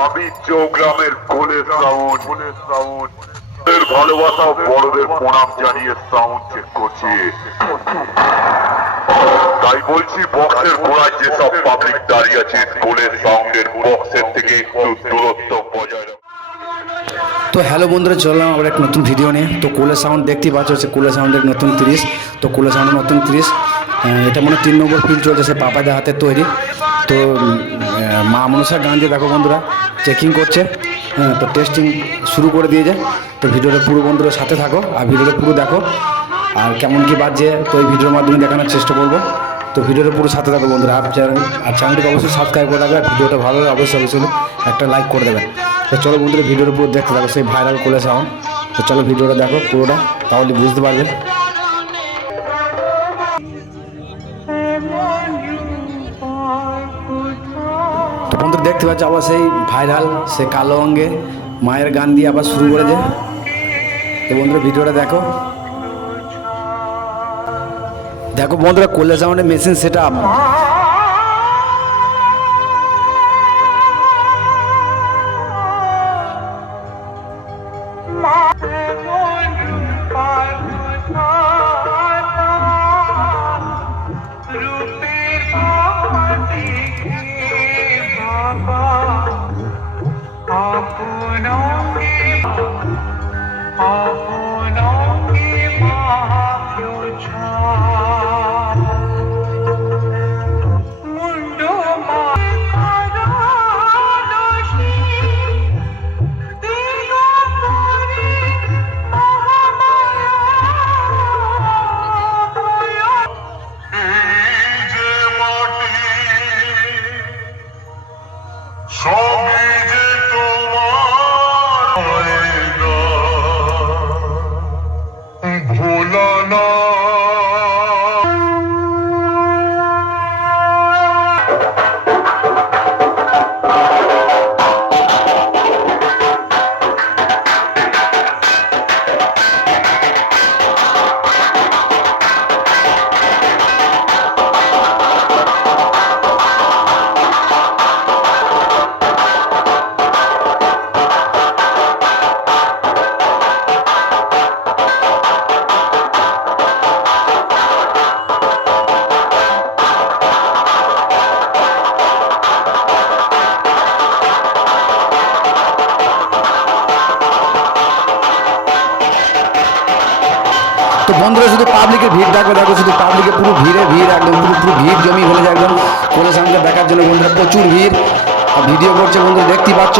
আমি চৌগ্রামের কোলের সাউন্ড কোলের ভালোবাসা বড়দের প্রণাম জানিয়ে সাউন্ড চেক করছি। তাই বলছি বক্সের গোড়ায় যেসব পাবলিক দাঁড়িয়ে আছে কোলের সাউন্ডের বক্সের থেকে একটু দূরত্ব বজায় তো হ্যালো বন্ধুরা, চললাম আবার একটা নতুন ভিডিও নিয়ে। তো কুলে সাউন্ড দেখতেই পাচ্ছ হচ্ছে, কুলে সাউন্ডের নতুন তিরিশ। তো কুলে সাউন্ডের নতুন তিরিশ। এটা মনে তিন নম্বর ফিল চলছে পাপাদের হাতে তৈরি। তো মা মনসা গান দিয়ে দেখো বন্ধুরা। চেকিং করছে। হ্যাঁ তো টেস্টিং শুরু করে দিয়েছে। তো ভিডিওটা পুরো বন্ধুরা সাথে থাকো আর ভিডিওটা পুরো দেখো। আর কেমন কি বাজছে, তো এই ভিডিওর মাধ্যমে দেখানোর চেষ্টা করব। তো ভিডিওটা পুরো সাথে থাকো বন্ধুরা। আর চ্যানেল আর চ্যানেলটিকে অবশ্যই সাবস্ক্রাইব করে রাখবে। আর ভিডিওটা ভালো লাগে অবশ্যই অবশ্যই একটা লাইক করে দেবেন তো চলো বন্ধুরা, ভিডিওটা পুরো দেখতে থাকো। সেই ভাইরাল কোলে সাউন্ড তো চলো ভিডিওটা দেখো পুরোটা, তাহলে বুঝতে পারবে। দেখতে পাচ্ছ আবার সেই ভাইরাল, সে কালো অঙ্গে মায়ের গান দিয়ে আবার শুরু করেছে। তো বন্ধুরা, ভিডিওটা দেখো। দেখো বন্ধুরা, কোলে সাউন্ডের মেশিন সেট আপ তো বন্ধুরা শুধু পাবলিকের ভিড় ডাকবে দেখো শুধু পাবলিকের পুরো ভিড়ে ভিড়, একদম পুরো পুরো ভিড় জমি হলে একদম কোলে সামনে দেখার জন্য বন্ধুরা প্রচুর ভিড়। ভিডিও করছে বন্ধুরা, দেখতেই পাচ্ছ।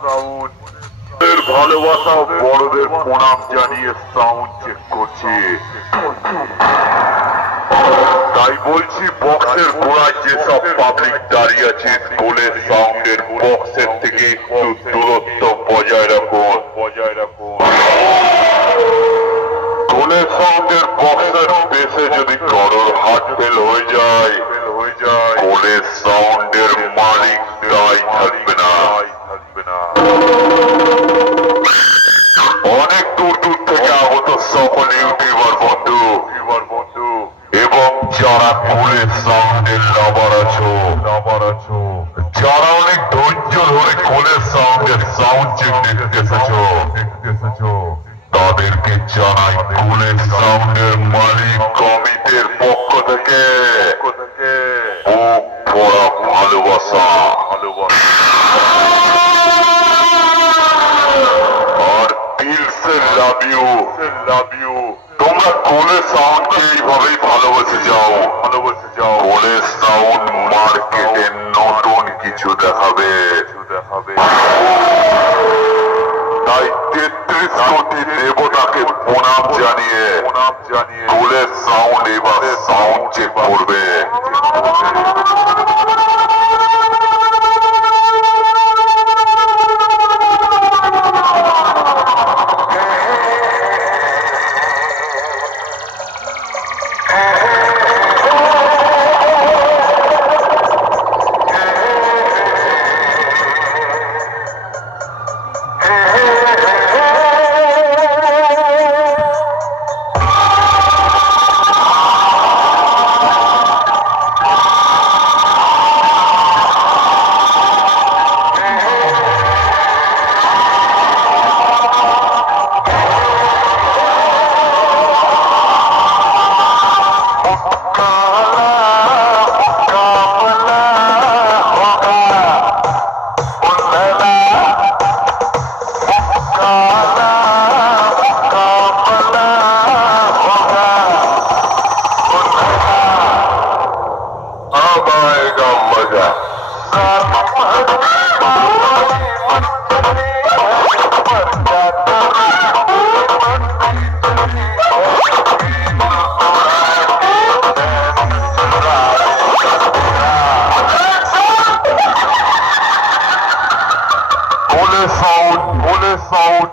সাউন্ড এর ভালোবাসা বড়দের প্রণাম জানিয়ে সাউন্ড চেক করছি। তাই বলছি বক্সের গোড়ায় যেসব পাবলিক দাঁড়িয়ে আছে স্কুলের সাউন্ডের বক্সের থেকে একটু দূরত্ব বজায় রাখুন বজায় রাখুন কোলের সাউন্ডের বক্সের বেসে যদি কারোর হাত ফেল হয়ে যায় অনেক দূর দূর থেকে আগত সকল ইউটিউবার বন্ধু বন্ধু এবং যারা কোলের সাউন্ডের লাভার আছো লাভার আছো, যারা অনেক ধৈর্য ধরে কোলের সাউন্ডের সাউন্ড চেক দেখতে এসেছ দেখতে এসেছ। তাদেরকে জানাই কুলের সাউন্ডের মালিক কমিটির পক্ষ থেকে। বুক ভরা ভালোবাসা। ভালোবাসা আর দিল সে লাভ ইউ লাভ ইউ তোমরা কোলে সাউন্ডকে এইভাবেই ভালোবেসে যাও। ভালোবেসে যাও কোলে সাউন্ড মার্কেটে নতুন কিছু দেখাবে। কিছু দেখাবে। তাই তেত্রিশ কোটি দেবতাকে প্রণাম জানিয়ে প্রণাম জানিয়ে কোলের সাউন্ড এবার সাউন্ড চেক করবে। Bullet sound, bullet sound.